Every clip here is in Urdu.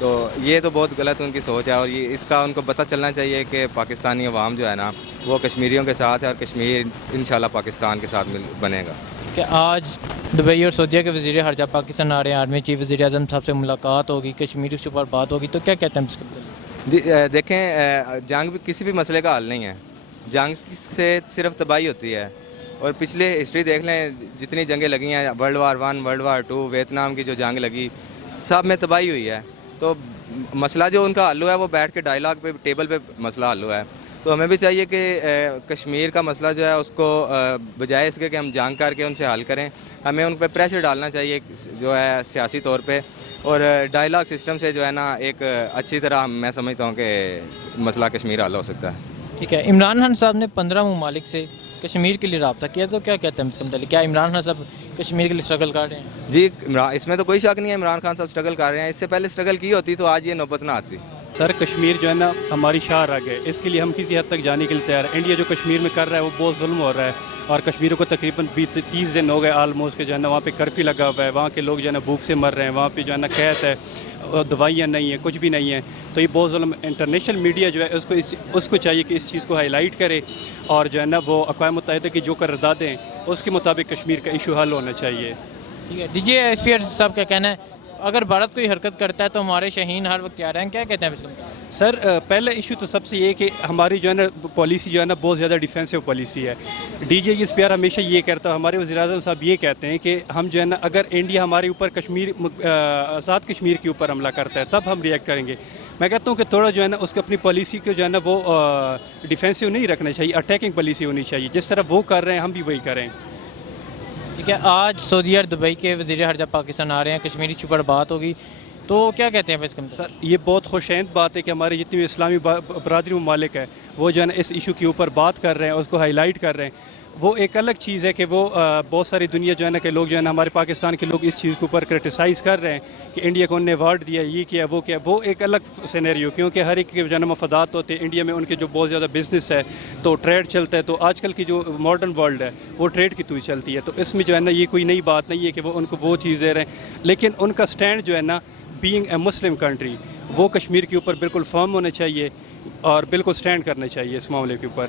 تو یہ تو بہت غلط ان کی سوچ ہے، اور یہ اس کا ان کو پتہ چلنا چاہیے کہ پاکستانی عوام جو ہے نا وہ کشمیریوں کے ساتھ ہے، اور کشمیر انشاءاللہ پاکستان کے ساتھ بنے گا۔ کہ آج دبئی اور سعودیہ کے وزیر خارجہ پاکستان آ رہے ہیں، آرمی چیف وزیر اعظم صاحب سے ملاقات ہوگی، کشمیر ایشو پر بات ہوگی، تو کیا کہتے ہیں اس کے متعلق؟ جی دیکھیں، جنگ بھی کسی بھی مسئلے کا حل نہیں ہے، جنگ سے صرف تباہی ہوتی ہے، اور پچھلے ہسٹری دیکھ لیں، جتنی جنگیں لگی ہیں، world war 1، world war 2، Vietnam کی جو جنگ لگی، سب میں تباہی ہوئی ہے۔ تو مسئلہ جو ان کا حل ہوا ہے وہ بیٹھ کے ڈائلاگ پہ، ٹیبل پہ مسئلہ حل ہوا ہے۔ تو ہمیں بھی چاہیے کہ کشمیر کا مسئلہ جو ہے اس کو بجائے اس کے کہ ہم جنگ کر کے ان سے حل کریں، ہمیں ان پہ پریشر ڈالنا چاہیے جو ہے سیاسی طور پہ، اور ڈائلاگ سسٹم سے جو ہے نا ایک اچھی طرح میں سمجھتا ہوں کہ مسئلہ کشمیر حل ہو سکتا ہے۔ ٹھیک ہے، عمران خان صاحب نے 15 ممالک سے کشمیر کے لیے رابطہ کیا، تو کیا کہتے ہیں اس کے متعلق؟ کیا عمران خان صاحب کشمیر کے لیے اسٹرگل کر رہے ہیں؟ جی اس میں تو کوئی شک نہیں ہے، عمران خان صاحب اسٹرگل کر رہے ہیں، اس سے پہلے اسٹرگل کی ہوتی تو آج یہ نوبت نہ آتی۔ سر کشمیر جو ہے نا ہماری شاہ رگ ہے، اس کے لیے ہم کسی حد تک جانے کے لیے تیار ہیں۔ انڈیا جو کشمیر میں کر رہا ہے وہ بہت ظلم ہو رہا ہے، اور کشمیروں کو تقریباً 30 دن ہو گئے آلموسٹ کہ جو ہے نا وہاں پہ کرفیو لگا ہوا ہے، وہاں کے لوگ جو ہے نا بھوک سے مر رہے ہیں، وہاں پہ جو ہے نا قحط ہے، دوائیاں نہیں ہیں، کچھ بھی نہیں ہیں۔ تو یہ بہت ظلم، انٹرنیشنل میڈیا جو ہے اس کو چاہیے کہ اس چیز کو ہائی لائٹ کرے، اور جو ہے نا وہ اقوام متحدہ کی جو قراردادیں ہیں اس کے مطابق کشمیر کا ایشو حل ہونا چاہیے۔ ٹھیک ہے، ڈی جی ایس پی صاحب کا کہنا ہے اگر بھارت کوئی حرکت کرتا ہے تو ہمارے شاہین ہر وقت تیار ہیں، کیا کہتے ہیں اس کا؟ سر پہلا ایشو تو سب سے یہ ہے کہ ہماری جو ہے نا پالیسی جو ہے نا بہت زیادہ ڈیفینسو پالیسی ہے۔ D G S P R ہمیشہ یہ کہتا ہے، ہمارے وزیر اعظم صاحب یہ کہتے ہیں کہ ہم جو ہے نا اگر انڈیا ہمارے اوپر آزاد کشمیر کے اوپر حملہ کرتا ہے تب ہم ریئیکٹ کریں گے۔ میں کہتا ہوں کہ تھوڑا جو ہے نا اس کو اپنی پالیسی کو جو ہے نا وہ ڈیفینسو نہیں رکھنا چاہیے، اٹیکنگ پالیسی ہونی چاہیے، جس طرح وہ کر رہے ہیں ہم بھی وہی کریں۔ ٹھیک ہے، آج سعودیہ اور دبئی کے وزیر خارجہ پاکستان آ رہے ہیں، کشمیری ایشو پر بات ہوگی، تو کیا کہتے ہیں اس کے متعلق؟ سر یہ بہت خوشائند بات ہے کہ ہماری جتنی بھی اسلامی برادری ممالک ہے وہ جو ہے نا اس ایشو کے اوپر بات کر رہے ہیں، اس کو ہائی لائٹ کر رہے ہیں۔ وہ ایک الگ چیز ہے کہ وہ بہت ساری دنیا جو ہے نا کہ لوگ جو ہے نا ہمارے پاکستان کے لوگ اس چیز کے اوپر کرٹیسائز کر رہے ہیں کہ انڈیا کو انہوں نے ایوارڈ دیا، یہ کیا وہ کیا، وہ ایک الگ سینیریو، کیونکہ ہر ایک کے جو ہے نا مفادات ہوتے ہیں۔ انڈیا میں ان کے جو بہت زیادہ بزنس ہے تو ٹریڈ چلتا ہے، تو آج کل کی جو ماڈرن ورلڈ ہے وہ ٹریڈ کی توئی چلتی ہے، تو اس میں جو ہے نا یہ کوئی نئی بات نہیں ہے کہ وہ ان کو وہ چیز دے رہے ہیں، لیکن ان کا سٹینڈ جو ہے نا بینگ اے مسلم کنٹری وہ کشمیر کے اوپر بالکل فرم ہونا چاہیے اور بالکل سٹینڈ کرنا چاہیے اس معاملے کے اوپر۔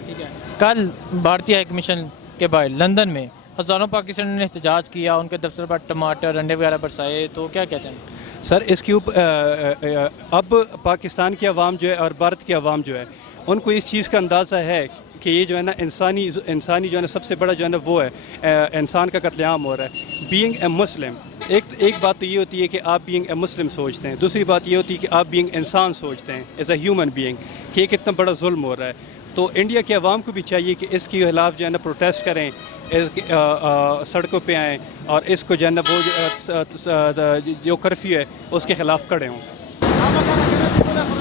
کل بھارتی ہائی کمیشن کے باہر لندن میں ہزاروں پاکستانیوں نے احتجاج کیا، ان کے دفتر پر ٹماٹر انڈے وغیرہ برسائے، تو کیا کہتے ہیں؟ سر اس کے اوپر اب پاکستان کی عوام جو ہے اور بھارت کی عوام جو ہے ان کو اس چیز کا اندازہ ہے کہ یہ جو ہے نا انسانی جو ہے نا سب سے بڑا جو ہے نا وہ ہے انسان کا قتل عام ہو رہا ہے۔ بینگ اے مسلم، ایک بات تو یہ ہوتی ہے کہ آپ بینگ اے مسلم سوچتے ہیں، دوسری بات یہ ہوتی ہے کہ آپ بینگ انسان سوچتے ہیں ایز اے ہیومن بینگ کہ یہ کتنا بڑا ظلم ہو رہا ہے۔ تو انڈیا کے عوام کو بھی چاہیے کہ اس کے خلاف جو ہے نا پروٹیسٹ کریں، سڑکوں پہ آئیں، اور اس کو جو ہے نا وہ جو کرفیو ہے اس کے خلاف کھڑے ہوں۔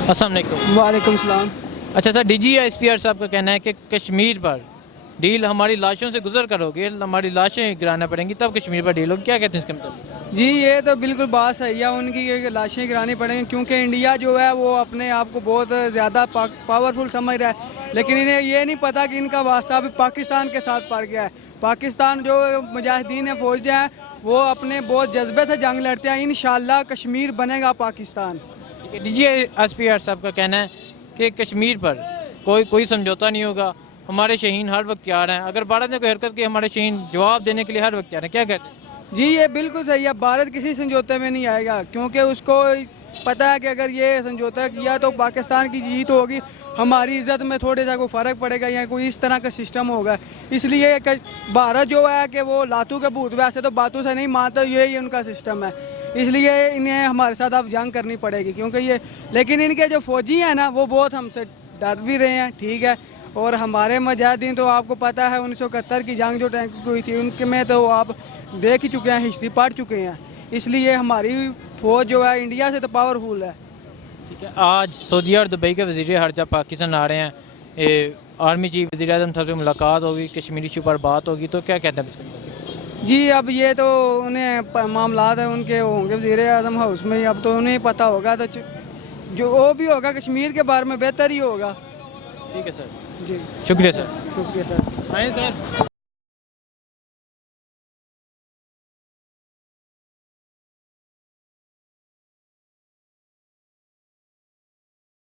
السلام علیکم۔ وعلیکم السلام۔ اچھا sir, D G S P P صاحب کا کہنا ہے کہ کشمیر پر ڈیل ہماری لاشوں سے گزر کر ہوگی، ہماری لاشیں گرانا پڑیں گی تب کشمیر پر ڈیل ہوگی، کیا کہتے ہیں اس کے مطلب؟ جی یہ تو بالکل بات صحیح ہے ان کی کہ لاشیں گرانی پڑیں گی، کیونکہ انڈیا جو ہے وہ اپنے آپ کو بہت زیادہ پاورفل سمجھ رہا ہے، لیکن انہیں یہ نہیں پتہ کہ ان کا واسطہ بھی پاکستان کے ساتھ پڑ گیا ہے۔ پاکستان جو مجاہدین فوج ہیں وہ اپنے بہت جذبے سے جنگ لڑتے ہیں، انشاءاللہ کشمیر بنے گا Pakistan. D G S P P صاحب کا کہنا ہے کہ کشمیر پر کوئی سمجھوتا نہیں ہوگا، ہمارے شہین ہر وقت تیار ہیں، اگر بھارت نے کوئی حرکت کی ہمارے شہین جواب دینے کے لیے ہر وقت تیار ہیں، کیا کہتے ہیں؟ جی یہ بالکل صحیح ہے، بھارت کسی سمجھوتے میں نہیں آئے گا، کیونکہ اس کو پتہ ہے کہ اگر یہ سمجھوتا کیا تو پاکستان کی جیت ہوگی، ہماری عزت میں تھوڑے سا کوئی فرق پڑے گا یا کوئی اس طرح کا سسٹم ہوگا۔ اس لیے بھارت جو ہے کہ وہ لاتوں کے بھوت ویسے تو باتوں سے نہیں مانتا، یہی ان کا سسٹم ہے، اس لیے انہیں ہمارے ساتھ اب جنگ کرنی پڑے گی، کیونکہ یہ لیکن ان کے جو فوجی ہیں نا وہ بہت ہم سے ڈر بھی رہے ہیں، ٹھیک ہے، اور ہمارے مجاہدین تو آپ کو پتہ ہے 1971 کی جنگ جو ٹینک ہوئی تھی ان کے میں تو آپ دیکھ ہی چکے ہیں، ہسٹری پڑھ چکے ہیں، اس لیے ہماری فوج جو ہے انڈیا سے تو پاورفل ہے۔ ٹھیک ہے، آج سعودیہ اور دبئی کے وزیر خارجہ پاکستان آ رہے ہیں، آرمی چیف وزیر اعظم صاحب سے ملاقات ہوگی، کشمیری ایشو پر بات ہوگی، تو کیا کہتے ہیں اس کے؟ جی اب یہ تو انہیں معاملات ہیں ان کے ہوں گے وزیر اعظم ہاؤس میں ہی، اب تو انہیں پتہ ہوگا، تو جو وہ بھی ہوگا کشمیر کے بارے میں بہتر ہی ہوگا۔ ٹھیک ہے سر، جی شکریہ سر۔ شکریہ سر۔ آئیں سر۔